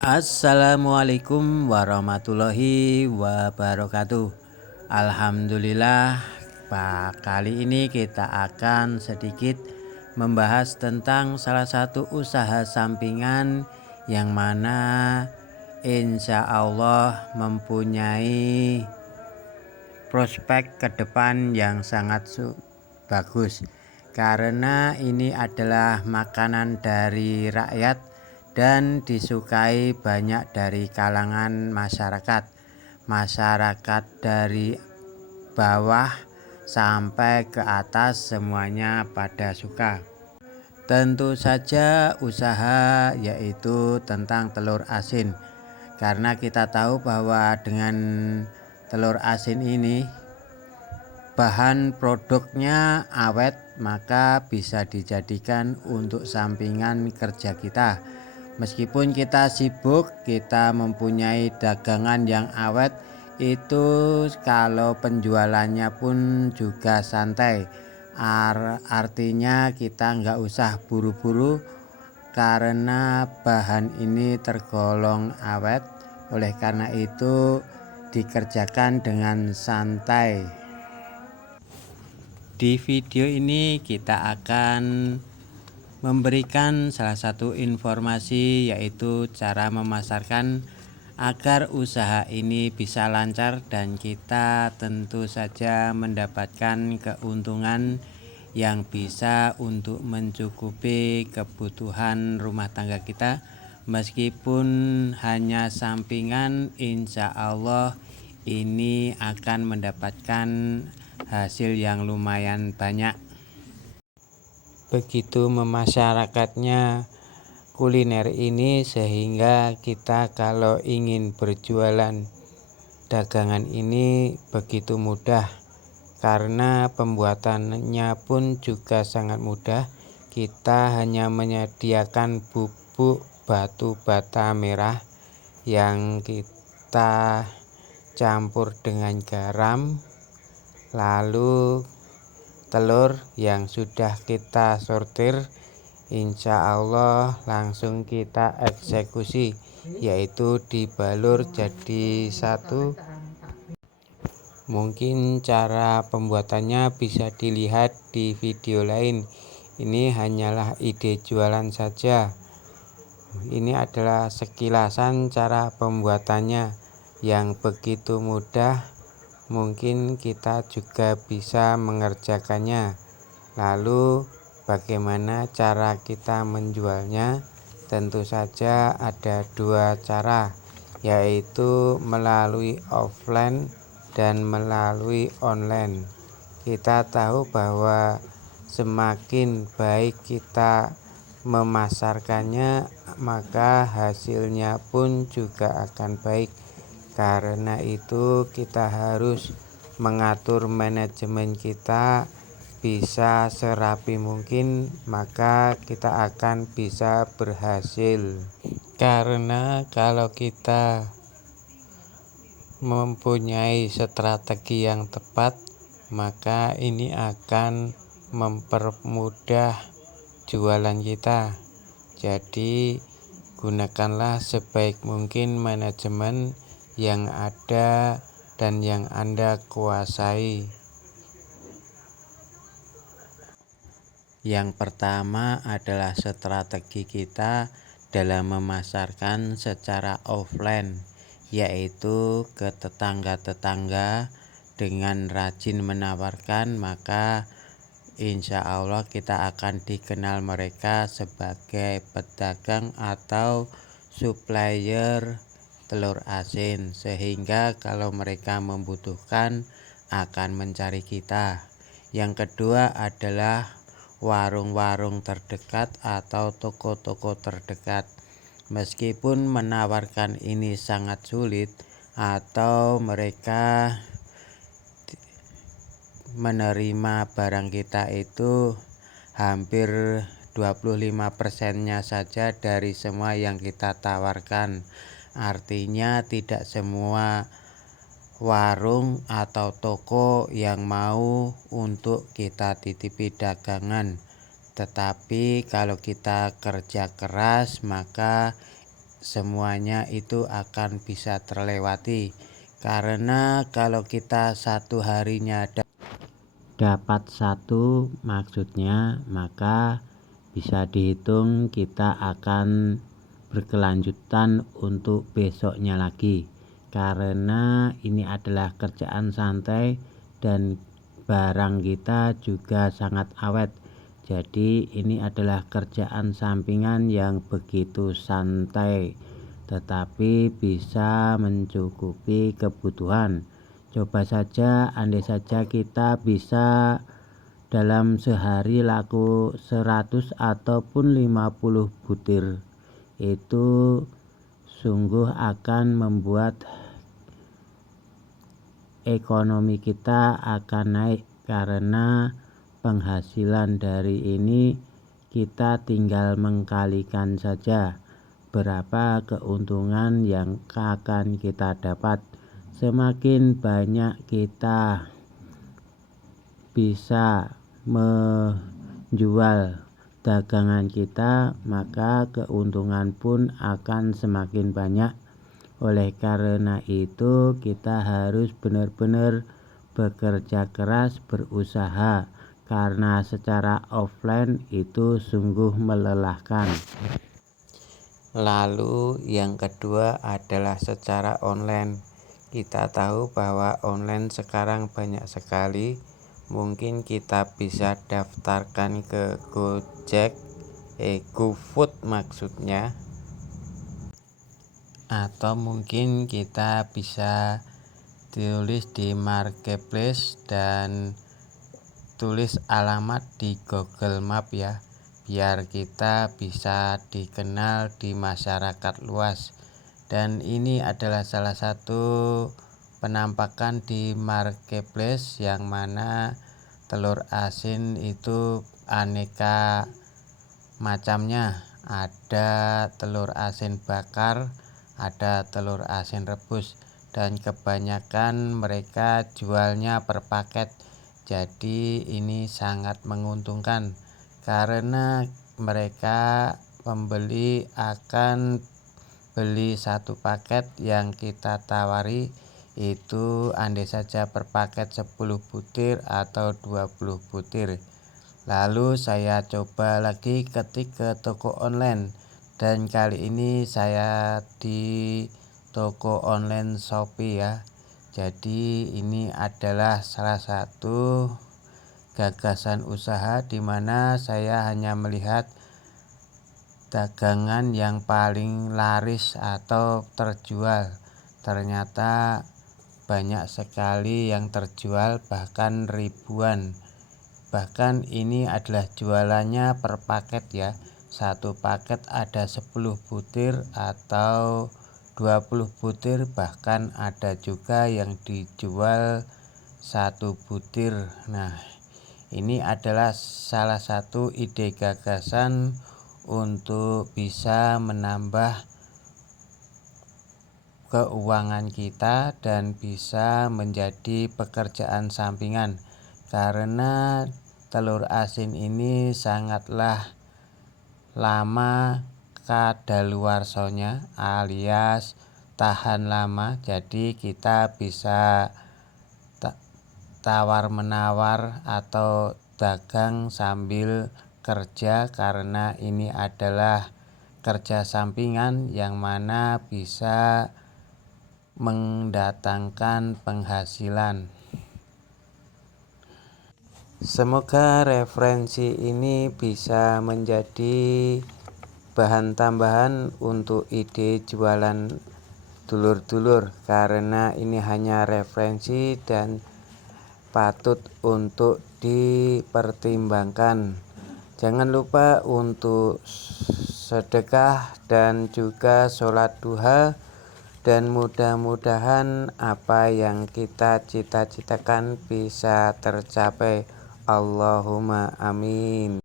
Assalamualaikum warahmatullahi wabarakatuh. Alhamdulillah, Pak, kali ini kita akan sedikit membahas tentang salah satu usaha sampingan yang mana insya Allah mempunyai prospek ke depan yang sangat bagus, karena ini adalah makanan dari rakyat dan disukai banyak dari kalangan masyarakat dari bawah sampai ke atas, semuanya pada suka. Tentu saja usaha yaitu tentang telur asin, karena kita tahu bahwa dengan telur asin ini bahan produknya awet, maka bisa dijadikan untuk sampingan kerja kita. Meskipun kita sibuk, kita mempunyai dagangan yang awet, itu kalau penjualannya pun juga santai. Artinya kita nggak usah buru-buru, karena bahan ini tergolong awet. Oleh karena itu dikerjakan dengan santai. Di video ini kita akan memberikan salah satu informasi, yaitu cara memasarkan agar usaha ini bisa lancar dan kita tentu saja mendapatkan keuntungan yang bisa untuk mencukupi kebutuhan rumah tangga kita. Meskipun hanya sampingan, insya Allah ini akan mendapatkan hasil yang lumayan banyak. Begitu memasyarakatnya kuliner ini, sehingga kita kalau ingin berjualan dagangan ini begitu mudah, karena pembuatannya pun juga sangat mudah. Kita hanya menyediakan bubuk batu bata merah yang kita campur dengan garam, lalu telur yang sudah kita sortir, insya Allah langsung kita eksekusi, yaitu dibalur jadi satu. Mungkin cara pembuatannya bisa dilihat di video lain. Ini hanyalah ide jualan saja. Ini adalah sekilasan cara pembuatannya yang begitu mudah. Mungkin kita juga bisa mengerjakannya. Lalu bagaimana cara kita menjualnya? Tentu saja ada dua cara, yaitu melalui offline dan melalui online. Kita tahu bahwa semakin baik kita memasarkannya, maka hasilnya pun juga akan baik. Karena itu kita harus mengatur manajemen kita bisa serapi mungkin, maka kita akan bisa berhasil. Karena kalau kita mempunyai strategi yang tepat, maka ini akan mempermudah jualan kita. Jadi gunakanlah sebaik mungkin manajemen yang ada dan yang Anda kuasai. Yang pertama adalah strategi kita dalam memasarkan secara offline, yaitu ke tetangga-tetangga. Dengan rajin menawarkan, maka insya Allah kita akan dikenal mereka sebagai pedagang atau supplier telur asin, sehingga kalau mereka membutuhkan akan mencari kita. Yang kedua adalah warung-warung terdekat atau toko-toko terdekat. Meskipun menawarkan ini sangat sulit, atau mereka menerima barang kita itu hampir 25%-nya saja dari semua yang kita tawarkan. Artinya tidak semua warung atau toko yang mau untuk kita titipi dagangan. Tetapi kalau kita kerja keras, maka semuanya itu akan bisa terlewati. Karena kalau kita satu harinya dapat satu maksudnya, maka bisa dihitung kita akan berkelanjutan untuk besoknya lagi. Karena ini adalah kerjaan santai dan barang kita juga sangat awet. Jadi ini adalah kerjaan sampingan yang begitu santai, tetapi bisa mencukupi kebutuhan. Coba saja, andai saja kita bisa dalam sehari laku 100 ataupun 50 butir, itu sungguh akan membuat ekonomi kita akan naik, karena penghasilan dari ini kita tinggal mengkalikan saja berapa keuntungan yang akan kita dapat. Semakin banyak kita bisa menjual dagangan kita, maka keuntungan pun akan semakin banyak. Oleh karena itu, kita harus benar-benar bekerja keras, berusaha, karena secara offline itu sungguh melelahkan. Lalu yang kedua adalah secara online. Kita tahu bahwa online sekarang banyak sekali. Mungkin kita bisa daftarkan ke Gojek, GoFood maksudnya. Atau mungkin kita bisa tulis di marketplace dan tulis alamat di Google Map ya, biar kita bisa dikenal di masyarakat luas. Dan ini adalah salah satu penampakan di marketplace, yang mana telur asin itu aneka macamnya. Ada telur asin bakar, ada telur asin rebus, dan kebanyakan mereka jualnya per paket. Jadi ini sangat menguntungkan, karena mereka pembeli akan beli satu paket yang kita tawari itu andai saja per paket 10 butir atau 20 butir. Lalu saya coba lagi ketik ke toko online, dan kali ini saya di toko online Shopee ya. Jadi ini adalah salah satu gagasan usaha di mana saya hanya melihat dagangan yang paling laris atau terjual. Ternyata banyak sekali yang terjual, bahkan ribuan. Bahkan ini adalah jualannya per paket ya. Satu paket ada 10 butir atau 20 butir, bahkan ada juga yang dijual satu butir. Nah, ini adalah salah satu ide gagasan untuk bisa menambah keuangan kita dan bisa menjadi pekerjaan sampingan, karena telur asin ini sangatlah lama kadaluarsanya alias tahan lama. Jadi kita bisa tawar menawar atau dagang sambil kerja, karena ini adalah kerja sampingan yang mana bisa mendatangkan penghasilan. Semoga referensi ini bisa menjadi bahan tambahan untuk ide jualan dulur-dulur, karena ini hanya referensi dan patut untuk dipertimbangkan. Jangan lupa untuk sedekah dan juga sholat duha, dan mudah-mudahan apa yang kita cita-citakan bisa tercapai. Allahumma amin.